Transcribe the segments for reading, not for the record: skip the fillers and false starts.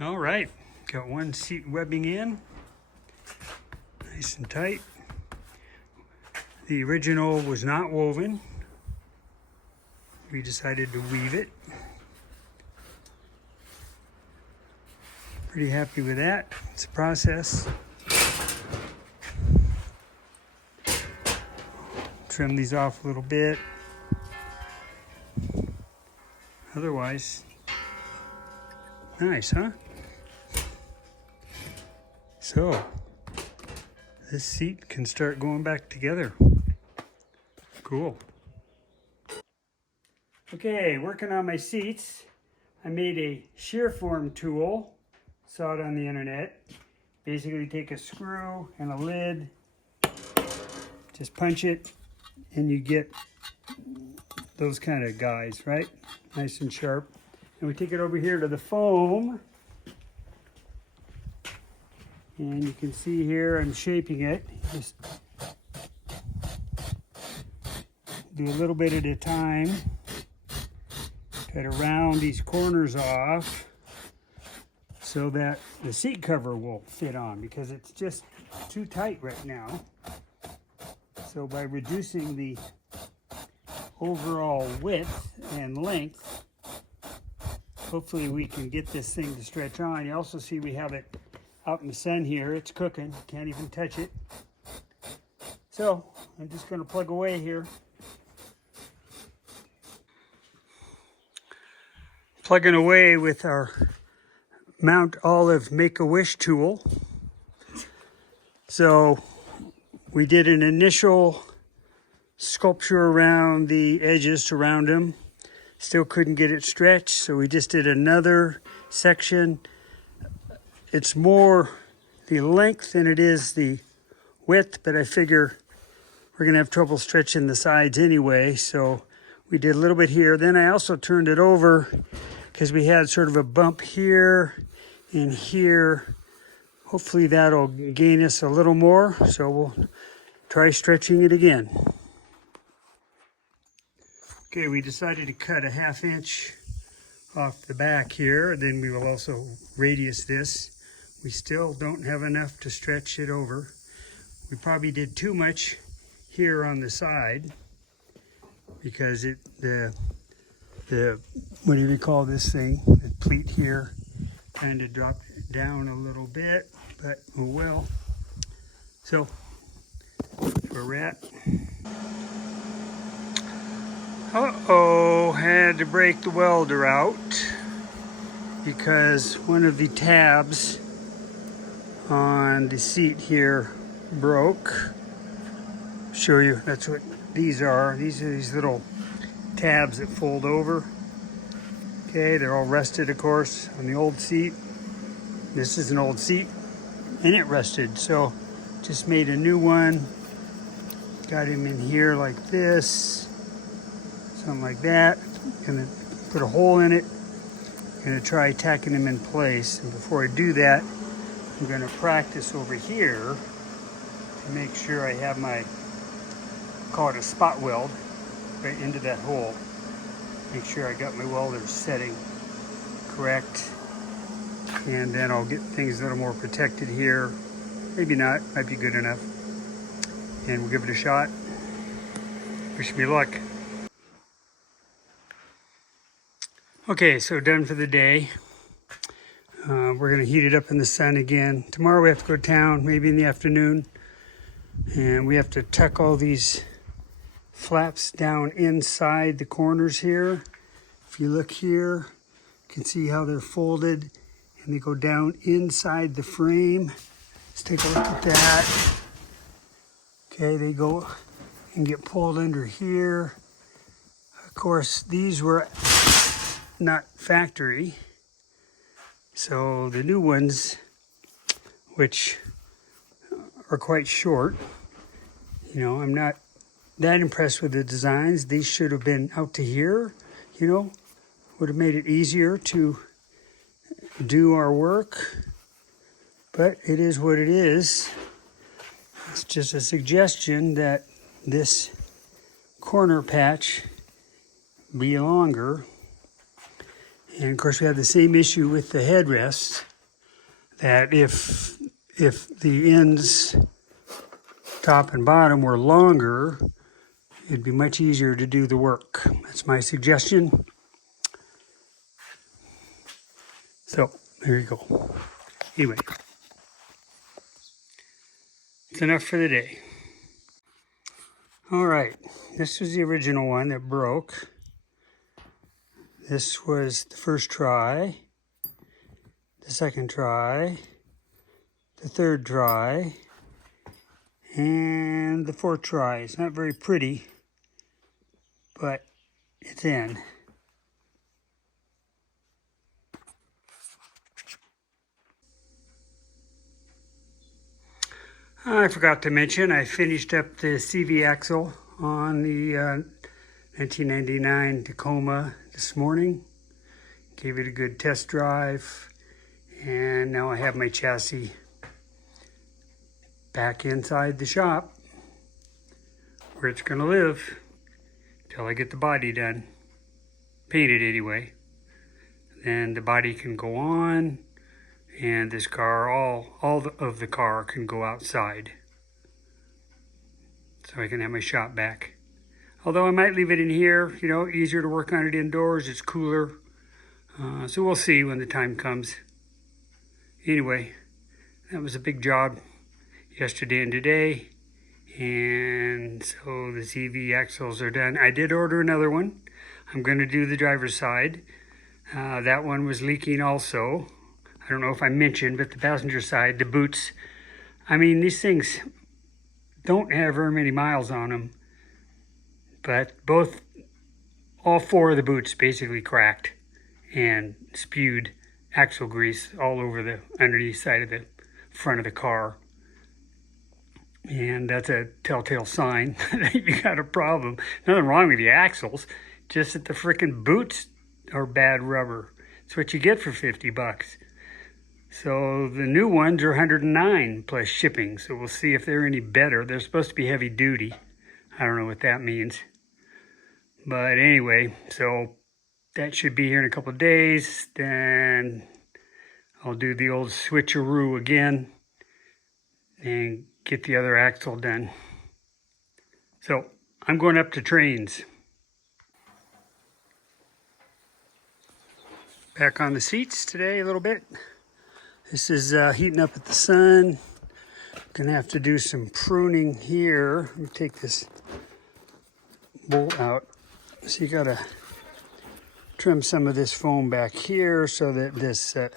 All right, got one seat webbing in, nice and tight. The original was not woven. We decided to weave it. Pretty happy with that. It's a process. Trim these off a little bit. Otherwise, nice, huh? So, this seat can start going back together. Cool. Okay, working on my seats. I made a shear form tool. Saw it on the internet. Basically take a screw and a lid, just punch it, and you get those kind of guys, right? Nice and sharp. And we take it over here to the foam. And you can see here I'm shaping it. Just do a little bit at a time. Try to round these corners off so that the seat cover will fit on, because it's just too tight right now. So by reducing the overall width and length, hopefully we can get this thing to stretch on. You also see we have it out in the sun here. It's cooking, can't even touch it. So I'm just going to plug away here. Plugging away with our Mount Olive Make-A-Wish tool. So we did an initial sculpture around the edges to round them. Still couldn't get it stretched, so we just did another section. It's more the length than it is the width, but I figure we're gonna have trouble stretching the sides anyway, so we did a little bit here. Then I also turned it over because we had sort of a bump here and here. Hopefully that'll gain us a little more, so we'll try stretching it again. Okay, we decided to cut a 1/2 inch off the back here. Then we will also radius this. We still don't have enough to stretch it over. We probably did too much here on the side because the what do we call this thing? The pleat here kind of dropped down a little bit, but oh well. So where we're at. Uh-oh, had to break the welder out because one of the tabs on the seat here broke. Show you, that's what these are. These are these little tabs that fold over. Okay, they're all rusted, of course, on the old seat. This is an old seat and it rusted, so just made a new one. Got him in here like this, something like that. Gonna put a hole in it. Gonna try tacking him in place, and before I do that, I'm going to practice over here to make sure I have my, call it a spot weld, right into that hole. Make sure I got my welder setting correct, and then I'll get things a little more protected here. Maybe not, might be good enough. And we'll give it a shot. Wish me luck. Okay, so done for the day. We're going to heat it up in the sun again. Tomorrow we have to go to town, maybe in the afternoon. And we have to tuck all these flaps down inside the corners here. If you look here, you can see how they're folded and they go down inside the frame. Let's take a look at that. Okay, they go and get pulled under here. Of course, these were not factory. So the new ones, which are quite short, you know, I'm not that impressed with the designs. These should have been out to here, you know, would have made it easier to do our work, but it is what it is. It's just a suggestion that this corner patch be longer. And of course we have the same issue with the headrests. that if the ends, top and bottom, were longer, it'd be much easier to do the work. That's my suggestion. So there you go. Anyway, it's enough for the day. All right, this was the original one that broke. This was the first try, the second try, the third try, and the fourth try. It's not very pretty, but it's in. I forgot to mention, I finished up the CV axle on the 1999 Tacoma this morning. Gave it a good test drive, and now I have my chassis back inside the shop where it's going to live till I get the body done. Painted anyway. Then the body can go on, and this car, all of the car can go outside. So I can have my shop back. Although I might leave it in here, you know, easier to work on it indoors, it's cooler. So we'll see when the time comes. Anyway, that was a big job yesterday and today. And so the CV axles are done. I did order another one. I'm going to do the driver's side. That one was leaking also. I don't know if I mentioned, but the passenger side, the boots, I mean, these things don't have very many miles on them, but all four of the boots basically cracked and spewed axle grease all over the underneath side of the front of the car. And that's a telltale sign that you got a problem. Nothing wrong with the axles, just that the frickin' boots are bad rubber. It's what you get for 50 bucks. So the new ones are 109 plus shipping. So we'll see if they're any better. They're supposed to be heavy duty. I don't know what that means. But anyway, so that should be here in a couple of days. Then I'll do the old switcheroo again and get the other axle done. So I'm going up to trains. Back on the seats today a little bit. This is heating up at the sun. Gonna have to do some pruning here. Let me take this bolt out. So you gotta trim some of this foam back here so that this the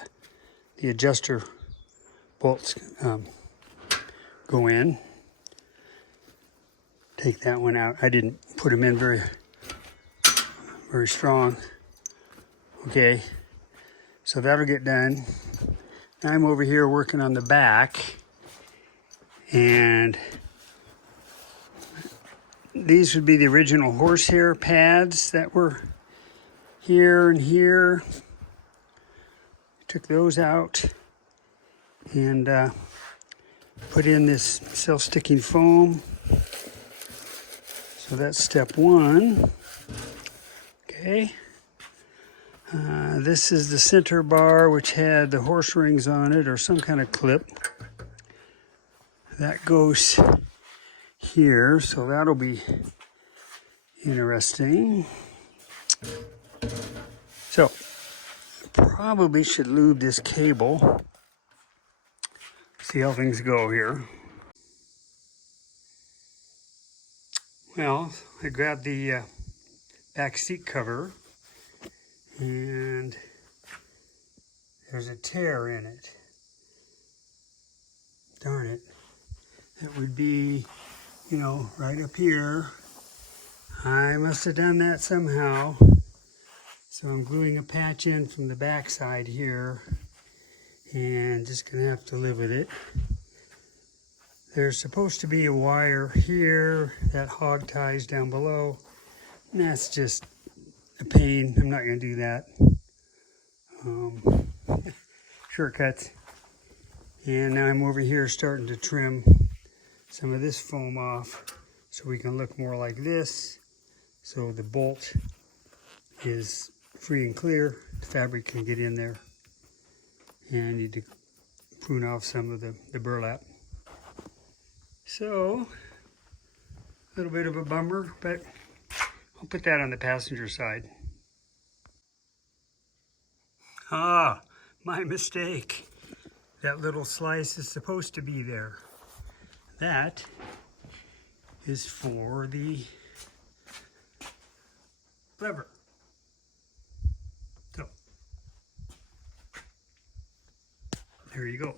adjuster bolts go in. Take that one out. I didn't put them in very strong. Okay, so that'll get done. I'm over here working on the back, and these would be the original horsehair pads that were here and here. Took those out and put in this self-sticking foam. So that's step one. Okay. This is the center bar, which had the horse rings on it or some kind of clip. That goes here, so that'll be interesting. So, probably should lube this cable. See how things go here. Well, I grabbed the back seat cover, and there's a tear in it. Darn it. It would be, you know, right up here. I must have done that somehow. So I'm gluing a patch in from the back side here, and just gonna have to live with it. There's supposed to be a wire here that hog ties down below, and that's just a pain. I'm not gonna do that. Shortcuts. And now I'm over here starting to trim some of this foam off so we can look more like this. So the bolt is free and clear. The fabric can get in there. And I need to prune off some of the burlap. So, a little bit of a bummer, but I'll put that on the passenger side. Ah, my mistake. That little slice is supposed to be there. That is for the lever. So, there you go.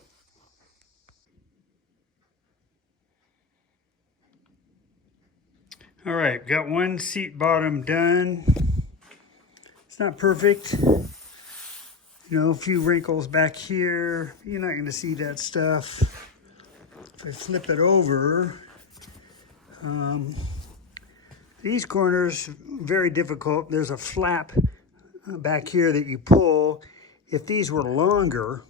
All right, got one seat bottom done. It's not perfect. You know, a few wrinkles back here. You're not going to see that stuff. If I flip it over, these corners, very difficult. There's a flap back here that you pull. If these were longer,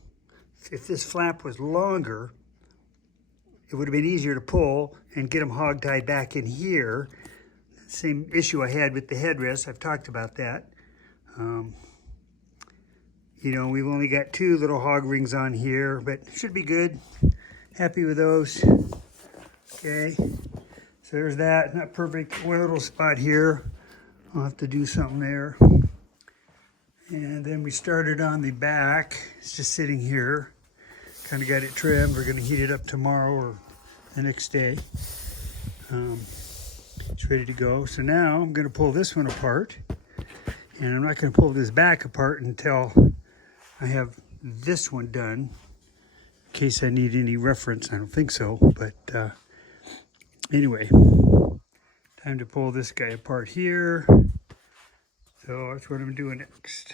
if this flap was longer, it would have been easier to pull and get them hog-tied back in here. Same issue I had with the headrest. I've talked about that. You know, we've only got 2 little hog rings on here, but should be good. Happy with those. Okay, so there's that. Not perfect. One little spot here. I'll have to do something there. And then we started on the back. It's just sitting here. Kind of got it trimmed. We're going to heat it up tomorrow or the next day. It's ready to go. So now I'm going to pull this one apart. And I'm not going to pull this back apart until I have this one done. In case I need any reference. I don't think so. But anyway, time to pull this guy apart here. So that's what I'm doing next.